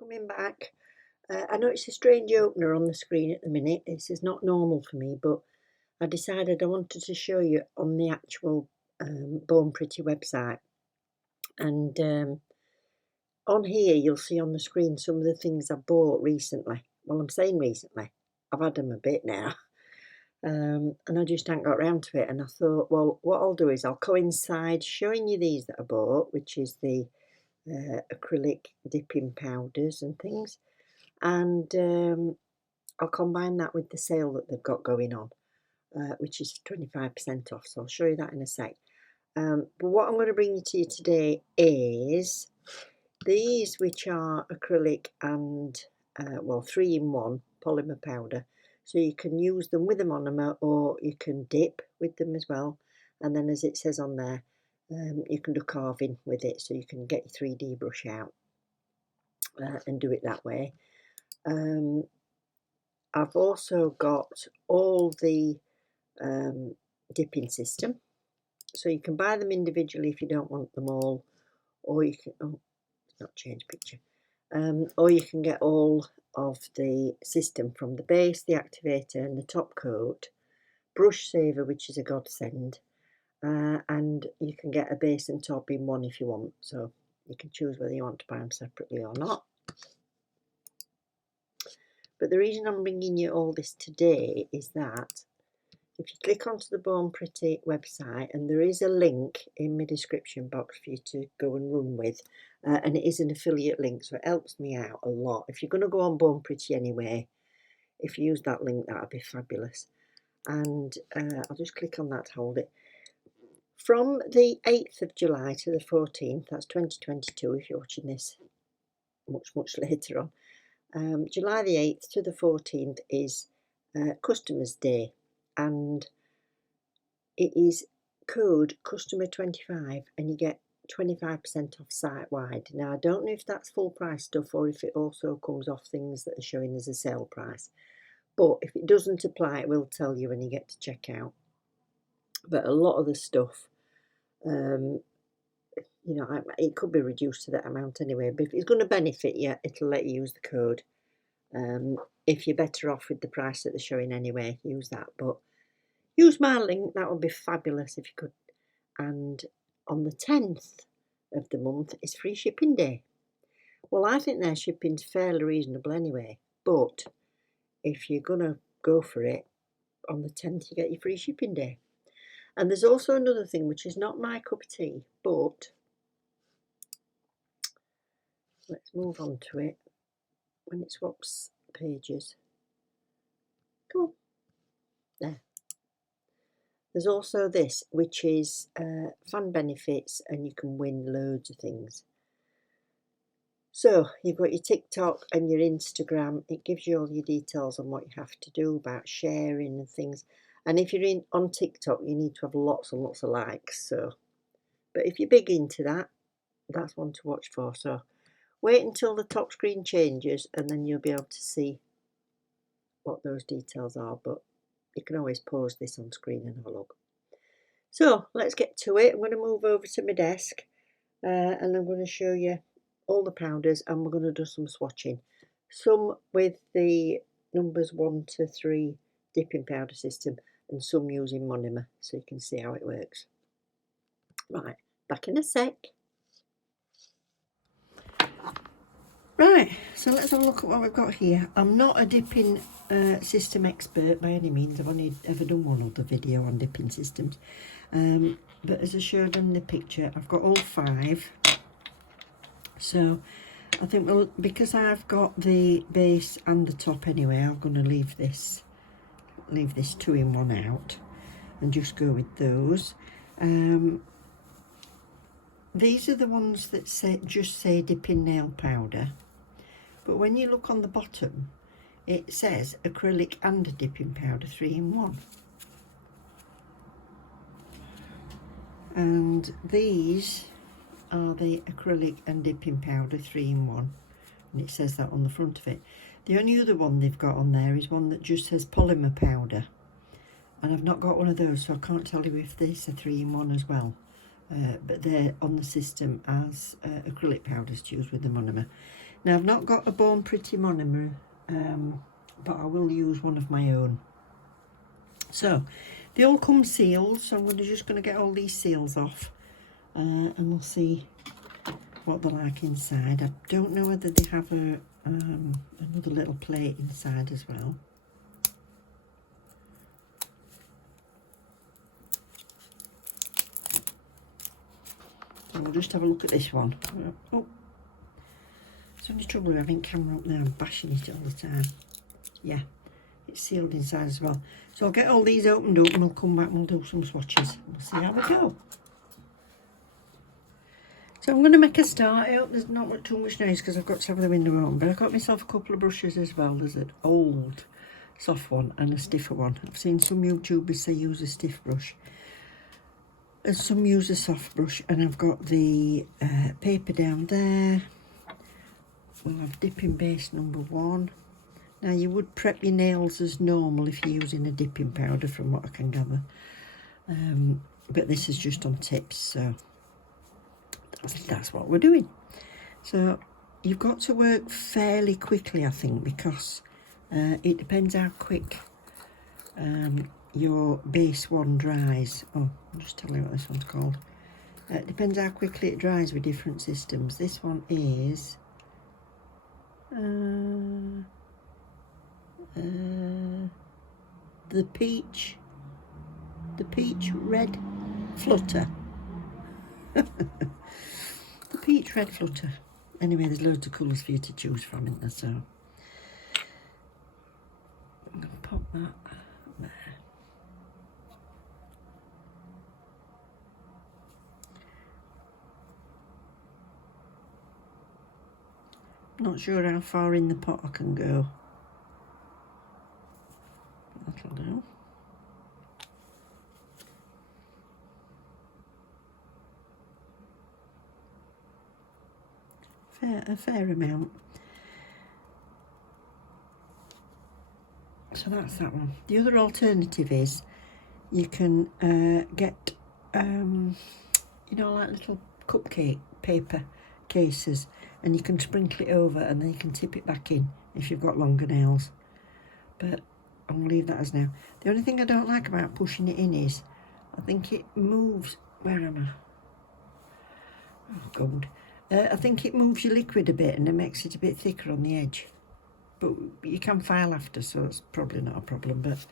Coming back. I know it's a strange opener on the screen at the minute. This is not normal for me, but I decided I wanted to show you on the actual Born Pretty website. And on here you'll see on the screen some of the things I bought recently. Well, I'm saying recently. I've had them a bit now. And I just hadn't got around to it. And I thought, well, what I'll do is I'll coincide showing you these that I bought, which is the acrylic dipping powders and things. And I'll combine that with the sale that they've got going on, which is 25% off. So I'll show you that in a sec. But what I'm going to bring you to you today is these, which are acrylic and, well, 3-in-1 polymer powder. So you can use them with a monomer, or you can dip with them as well. And then, as it says on there, you can do carving with it. So you can get your 3D brush out and do it that way. I've also got all the dipping system, so you can buy them individually if you don't want them all, or you can, oh, it's not change picture, or you can get all of the system from the base, the activator and the top coat, brush saver, which is a godsend, and you can get a base and top in one if you want, so you can choose whether you want to buy them separately or not. But the reason I'm bringing you all this today is that if you click onto the Born Pretty website, and there is a link in my description box for you to go and run with, and it is an affiliate link, so it helps me out a lot. If you're going to go on Born Pretty anyway, if you use that link, that would be fabulous. And I'll just click on that to hold it. From the 8th of July to the 14th, that's 2022 if you're watching this much later on, July the 8th to the 14th is Customers Day, and it is code customer25 and you get 25% off site wide. Now I don't know if that's full price stuff or if it also comes off things that are showing as a sale price, but if it doesn't apply it will tell you when you get to checkout. But a lot of the stuff, you know, it could be reduced to that amount anyway, but if it's going to benefit you, it'll let you use the code. If you're better off with the price that they're showing anyway, use that, but use my link, that would be fabulous if you could. And on the 10th of the month is free shipping day. Well, I think their shipping's fairly reasonable anyway, but if you're going to go for it, on the 10th you get your free shipping day. And there's also another thing which is not my cup of tea, but let's move on to it when it swaps pages. Come on. There. There's also this, which is fan benefits, and you can win loads of things. So you've got your TikTok and your Instagram. It gives you all your details on what you have to do about sharing and things. And if you're on TikTok, you need to have lots and lots of likes. So, but if you're big into that, that's one to watch for. So wait until the top screen changes and then you'll be able to see what those details are. But you can always pause this on screen and have a look. So let's get to it. I'm going to move over to my desk and I'm going to show you all the powders, and we're going to do some swatching. Some with the numbers 1 to 3 dipping powder system and some using monomer, so you can see how it works. Right, back in a sec. Right, so let's have a look at what we've got here. I'm not a dipping system expert by any means. I've only ever done one other video on dipping systems. But as I showed in the picture, I've got all 5. So I think, well, because I've got the base and the top anyway, I'm going to leave this 2-in-1 out and just go with those. These are the ones that just say dipping nail powder, but when you look on the bottom it says acrylic and dipping powder 3-in-1, and these are the acrylic and dipping powder 3-in-1, and it says that on the front of it. The only other one they've got on there is one that just says polymer powder, and I've not got one of those, so I can't tell you if this is a 3-in-1 as well. but they're on the system as acrylic powders to use with the monomer. Now I've not got a Born Pretty monomer, but I will use one of my own. So they all come sealed, so I'm just going to get all these seals off, and we'll see what they're like inside. I don't know whether they have another little plate inside as well. So we'll just have a look at this one. Oh, it's only trouble with having camera up there and bashing it all the time. Yeah, it's sealed inside as well. So I'll get all these opened up and we'll come back and we'll do some swatches. We'll see how we go. So I'm going to make a start. I hope there's not too much noise because I've got to have the window open. But I've got myself a couple of brushes as well. There's an old soft one and a stiffer one. I've seen some YouTubers say use a stiff brush, and some use a soft brush. And I've got the paper down there. We'll have dipping base number 1. Now you would prep your nails as normal if you're using a dipping powder, from what I can gather. But this is just on tips, so that's what we're doing. So you've got to work fairly quickly, I think, because it depends how quick your base one dries. Oh, I'll just tell you what this one's called. It depends how quickly it dries with different systems. This one is the peach red flutter. The peach red flutter. Anyway, there's loads of colours for you to choose from, isn't there? So I'm going to pop that there. Not sure how far in the pot I can go. That'll do. A fair amount. So that's that one. The other alternative is you can get you know, like little cupcake paper cases, and you can sprinkle it over and then you can tip it back in if you've got longer nails. But I'm going to leave that as now. The only thing I don't like about pushing it in is I think it moves. Where am I? Oh God. I think it moves your liquid a bit and it makes it a bit thicker on the edge. But you can file after, so it's probably not a problem. But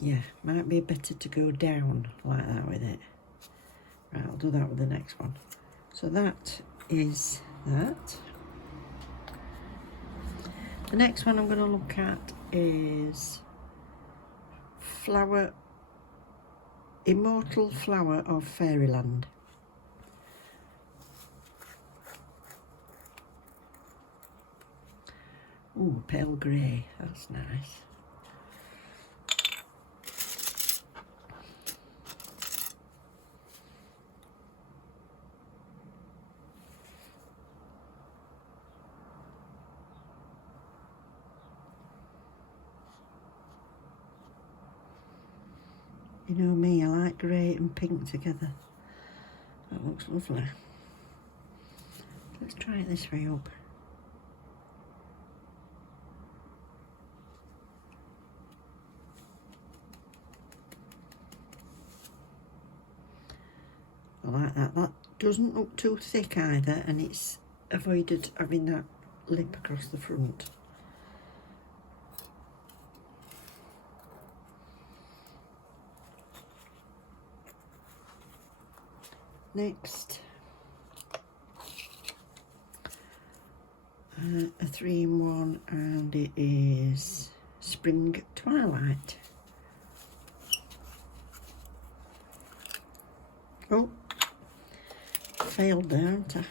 yeah, might be better to go down like that with it. Right, I'll do that with the next one. So that is that. The next one I'm going to look at is Immortal Flower of Fairyland. Ooh, pale grey, that's nice. You know me, I like grey and pink together. That looks lovely. Let's try it this way up. I like that. That doesn't look too thick either, and it's avoided having that lip across the front. Next, a 3-in-1, and it is Spring Twilight. Oh, failed there, haven't I?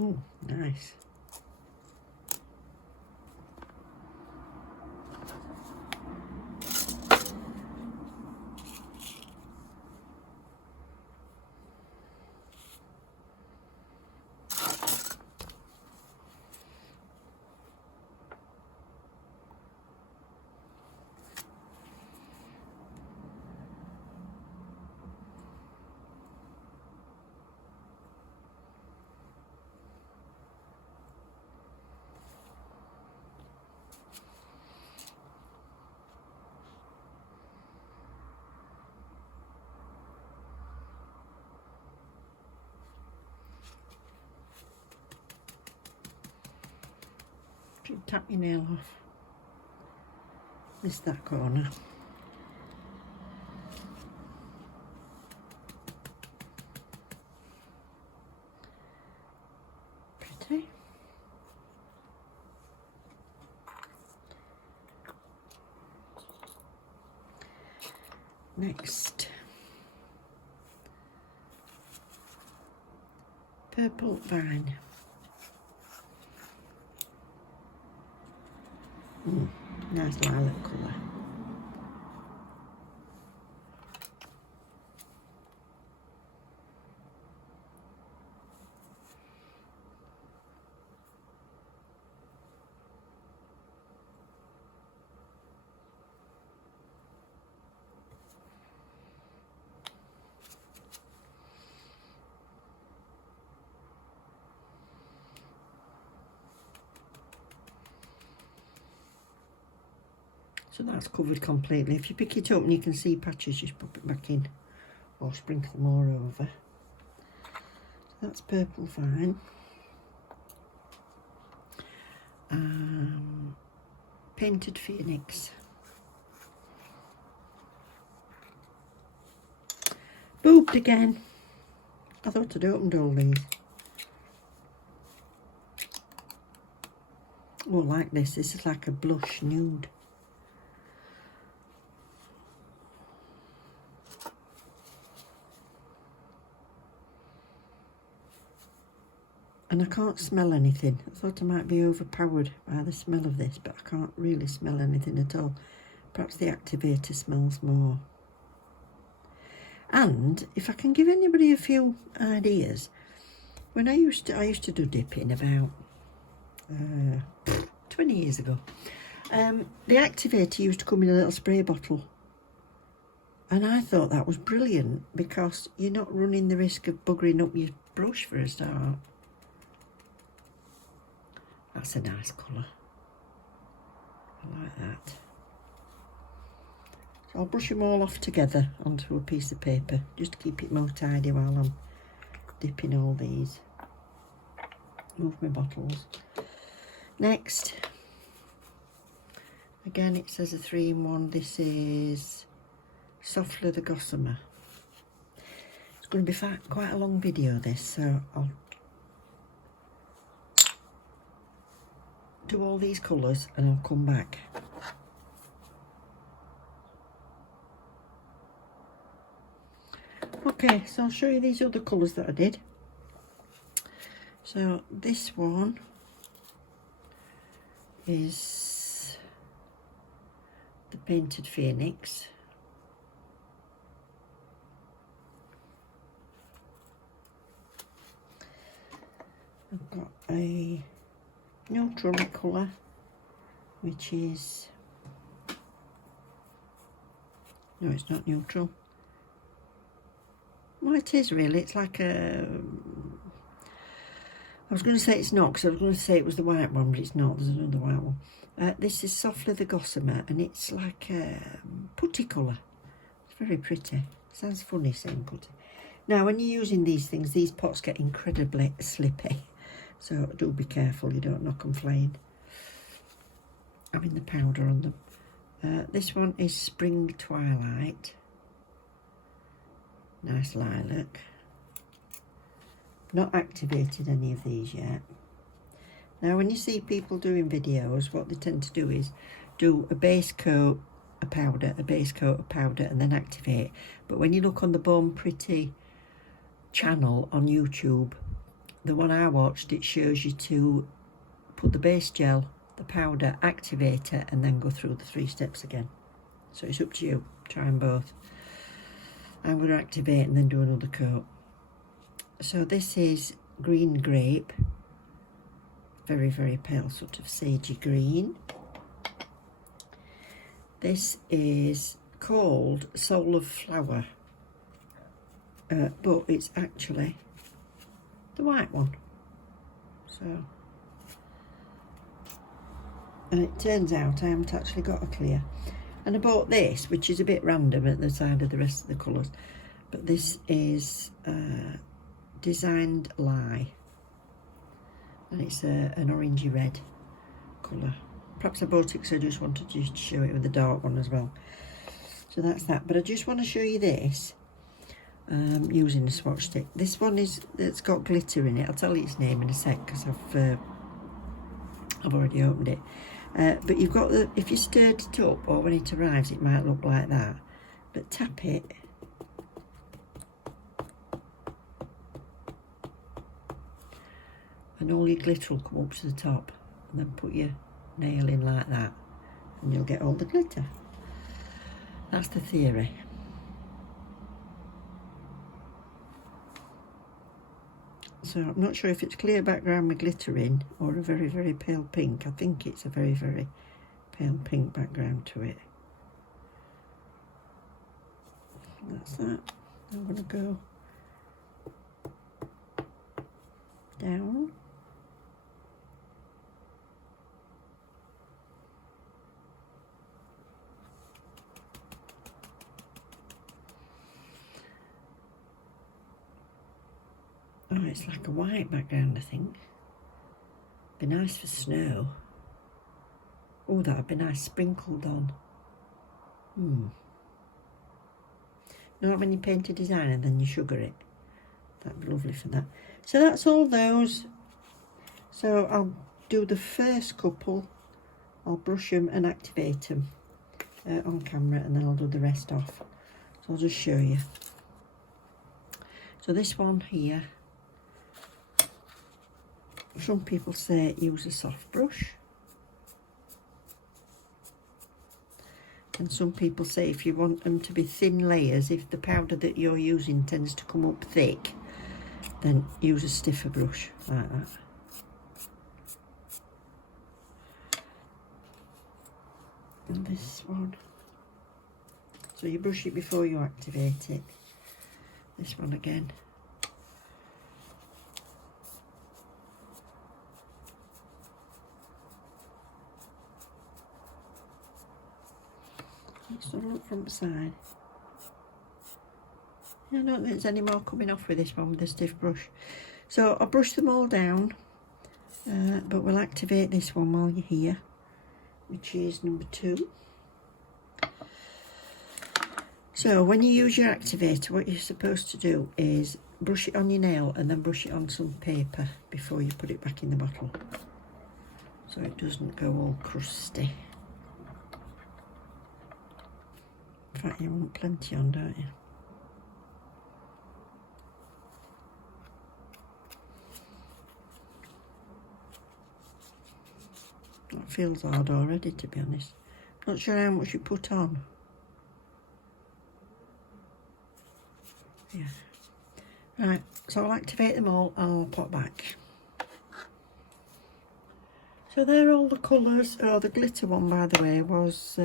Oh, nice. should tap your nail off. Missed that corner. Pretty. Next, Purple Vine. Nice lilac colour. So that's covered completely. If you pick it up and you can see patches, just pop it back in or sprinkle more over. That's Purple Vine. Painted Phoenix. Booped again. I thought I'd opened all these. Oh, I like this. This is like a blush nude. And I can't smell anything. I thought I might be overpowered by the smell of this, but I can't really smell anything at all. Perhaps the activator smells more. And if I can give anybody a few ideas, when I used to do dipping about 20 years ago. The activator used to come in a little spray bottle. And I thought that was brilliant because you're not running the risk of buggering up your brush for a start. That's a nice colour. I like that. So I'll brush them all off together onto a piece of paper just to keep it more tidy while I'm dipping all these. Move my bottles. Next, again it says a 3-in-1. This is Soft Leather Gossamer. It's going to be quite a long video this, so I'll do all these colours and I'll come back. Okay, so I'll show you these other colours that I did. So this one is the Painted Phoenix. I've got a neutral colour, which is, no, it's not neutral. Well, it is really. It's like a, I was going to say it's not, because I was going to say it was the white one, but it's not. There's another white one. This is Soft Leather Gossamer, and it's like a putty colour. It's very pretty. Sounds funny saying putty. Now, when you're using these things, these pots get incredibly slippy. So do be careful you don't knock them flying. Having the powder on them. This one is Spring Twilight. Nice lilac. Not activated any of these yet. Now when you see people doing videos, what they tend to do is do a base coat, a powder, a base coat, a powder, and then activate. But when you look on the Born Pretty channel on YouTube, the one I watched, it shows you to put the base gel, the powder, activator, and then go through the 3 steps again. So it's up to you. Try them both. I'm going to activate and then do another coat. So this is Green Grape. Very, very pale, sort of sagey green. This is called Soul of Flower. But it's actually the white one. So, and it turns out I haven't actually got a clear. And I bought this, which is a bit random at the side of the rest of the colours. But this is Designed Lie. And it's an orangey red. colour. Perhaps I bought it because I just wanted to show it with the dark one as well. So that's that. But I just want to show you this using the Swatch Stick. This one it's got glitter in it. I'll tell you its name in a sec because I've already opened it. But you've got the, if you stirred it up or when it arrives it might look like that. But tap it. And all your glitter will come up to the top. And then put your nail in like that. And you'll get all the glitter. That's the theory. So I'm not sure if it's clear background with glitter in or a very, very pale pink. I think it's a very, very pale pink background to it. That's that. I'm going to go down. Oh, it's like a white background, I think. Be nice for snow. Oh, that would be nice sprinkled on. Not when you paint a design and then you sugar it. That'd be lovely for that. So that's all those. So I'll do the first couple. I'll brush them and activate them on camera, and then I'll do the rest off. So I'll just show you. So this one here, some people say use a soft brush, and some people say if you want them to be thin layers, if the powder that you're using tends to come up thick, then use a stiffer brush like that. And this one, so you brush it before you activate it. This one again. Let's have a look from the side. I don't think there's any more coming off with this one with the stiff brush. So I'll brush them all down, but we'll activate this one while you're here, which is number 2. So when you use your activator, what you're supposed to do is brush it on your nail and then brush it on some paper before you put it back in the bottle, so it doesn't go all crusty. In fact, you want plenty on, don't you? That feels hard already, to be honest. Not sure how much you put on. Yeah. Right, so I'll activate them all and I'll pop back. So there are all the colours. Oh, the glitter one, by the way, was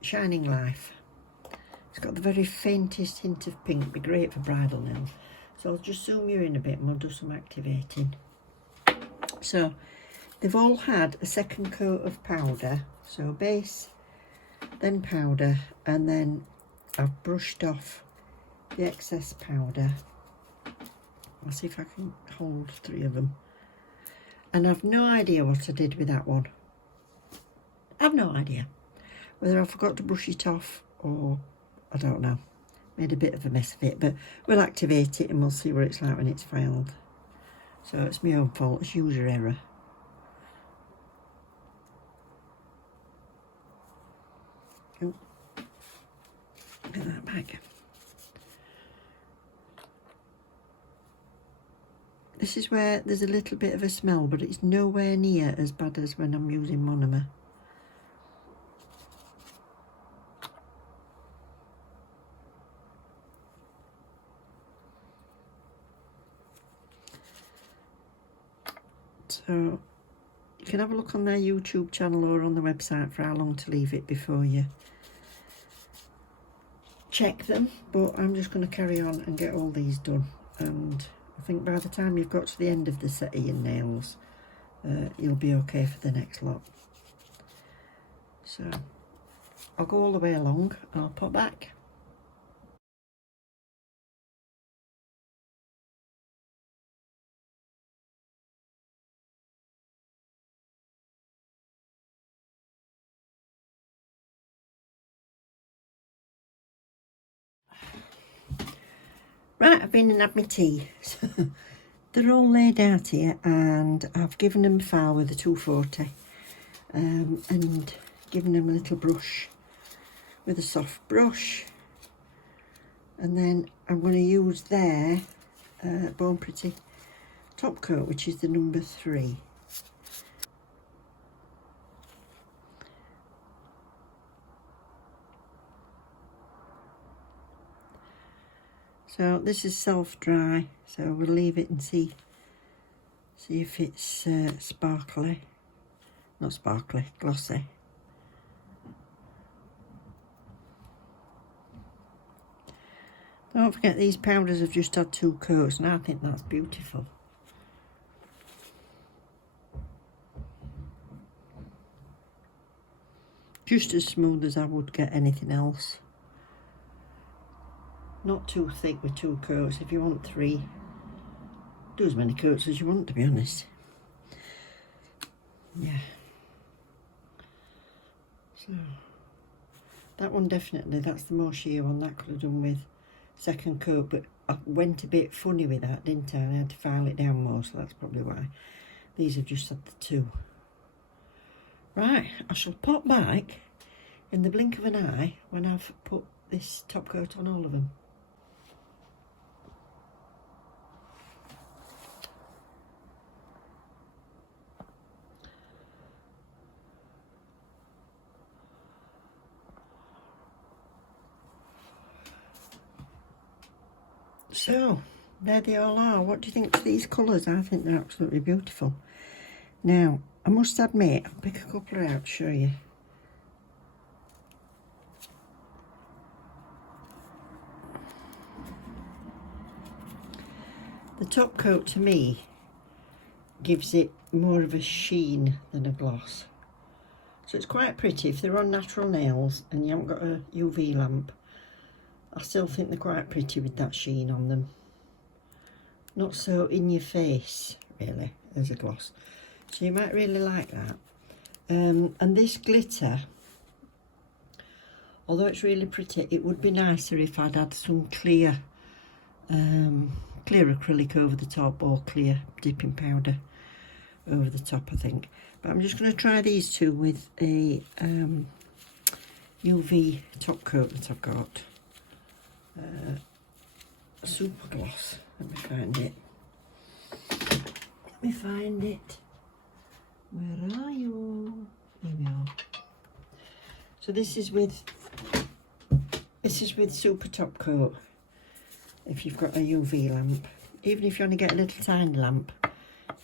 Shining Life. It's got the very faintest hint of pink. Be great for bridal nails. So I'll just zoom you in a bit and we'll do some activating. So they've all had a second coat of powder. So base, then powder, and then I've brushed off the excess powder. I'll see if I can hold 3 of them. And I've no idea what I did with that one. I've no idea. Whether I forgot to brush it off or I don't know. Made a bit of a mess of it, but we'll activate it and we'll see what it's like when it's filed. So it's my own fault, it's user error. Oh, get that back. This is where there's a little bit of a smell, but it's nowhere near as bad as when I'm using monomer. So you can have a look on their YouTube channel or on the website for how long to leave it before you check them, but I'm just going to carry on and get all these done, and I think by the time you've got to the end of the set of your nails, you'll be okay for the next lot. So I'll go all the way along and I'll pop back. Right, I've been and had my tea. So they're all laid out here, and I've given them a file with a 240 and given them a little brush with a soft brush, and then I'm going to use their Born Pretty top coat, which is the number 3. So this is self-dry, so we'll leave it and see if it's sparkly, not sparkly, glossy. Don't forget these powders have just had 2 coats, and I think that's beautiful. Just as smooth as I would get anything else. Not too thick with 2 coats. If you want 3, do as many coats as you want, to be honest. Yeah. So that one definitely, that's the more sheer one. That could have done with 2nd coat, but I went a bit funny with that, didn't I? I had to file it down more, so that's probably why. These have just had the 2. Right, I shall pop back in the blink of an eye when I've put this top coat on all of them. So, there they all are. What do you think of these colours? I think they're absolutely beautiful. Now, I must admit, I'll pick a couple out to show you. The top coat, to me, gives it more of a sheen than a gloss. So it's quite pretty. If they're on natural nails and you haven't got a UV lamp, I still think they're quite pretty with that sheen on them. Not so in your face, really, as a gloss. So you might really like that. And this glitter, although it's really pretty, it would be nicer if I'd had some clear acrylic over the top, or clear dipping powder over the top, I think. But I'm just going to try these 2 with a UV top coat that I've got. Super gloss. Let me find it. Where are you? There we are. So this is with super top coat. If you've got a UV lamp, even if you only get a little tiny lamp,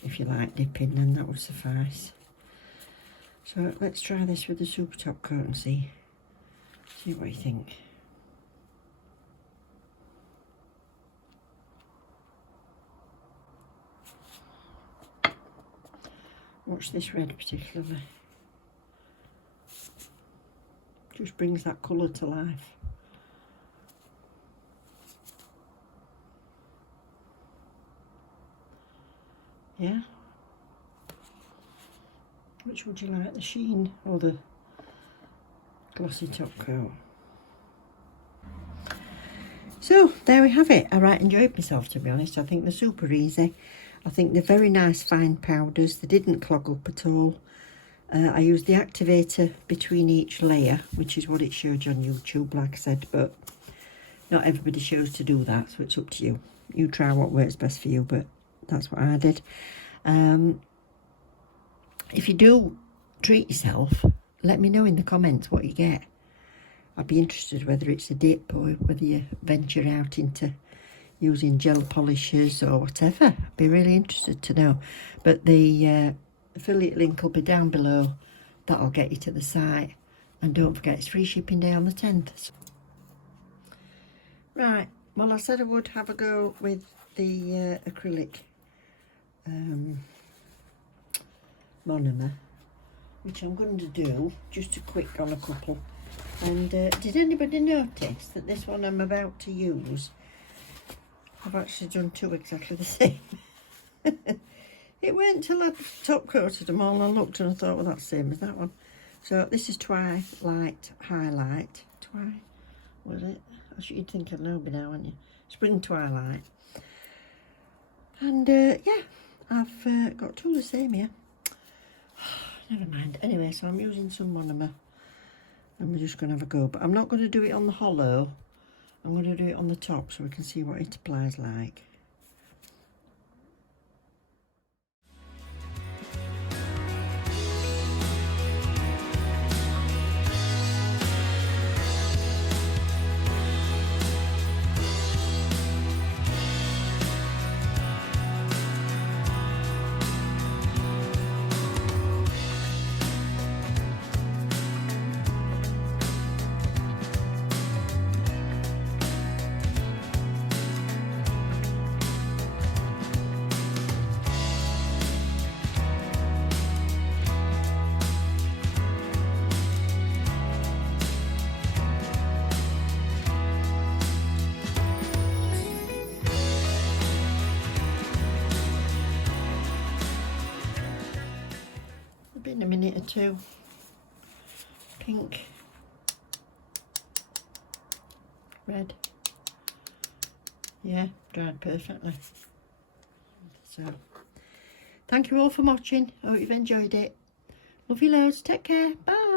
if you like dipping, then that would suffice. So let's try this with the super top coat and see what you think. Watch this red particularly. Just brings that colour to life. Yeah? Which would you like, the sheen or the glossy top coat? So there we have it. I right enjoyed myself, to be honest. I think they're super easy. I think they're very nice fine powders. They didn't clog up at all. I used the activator between each layer, which is what it showed you on YouTube, like I said, but not everybody chose to do that, so it's up to you. You try what works best for you, but that's what I did. If you do treat yourself, let me know in the comments what you get. I'd be interested whether it's a dip or whether you venture out into using gel polishers or whatever. I'd be really interested to know. But the affiliate link will be down below. That'll get you to the site. And don't forget, it's free shipping day on the 10th. Right, well, I said I would have a go with the acrylic monomer, which I'm going to do just a quick on a couple. And did anybody notice that this one I'm about to use, I've actually done 2 exactly the same. It went till I top coated them all, and I looked and I thought, well, that's the same as that one. So this is Twilight Highlight. was it? You'd think I'd know by now, wouldn't you? Spring Twilight. And yeah, I've got two the same here. Never mind. Anyway, so I'm using some monomer and we're just going to have a go. But I'm not going to do it on the hollow. I'm going to do it on the top so we can see what it applies like. In a minute or two. Pink, red, yeah, dried perfectly. So thank you all for watching. I hope you've enjoyed it. Love you loads, take care, bye.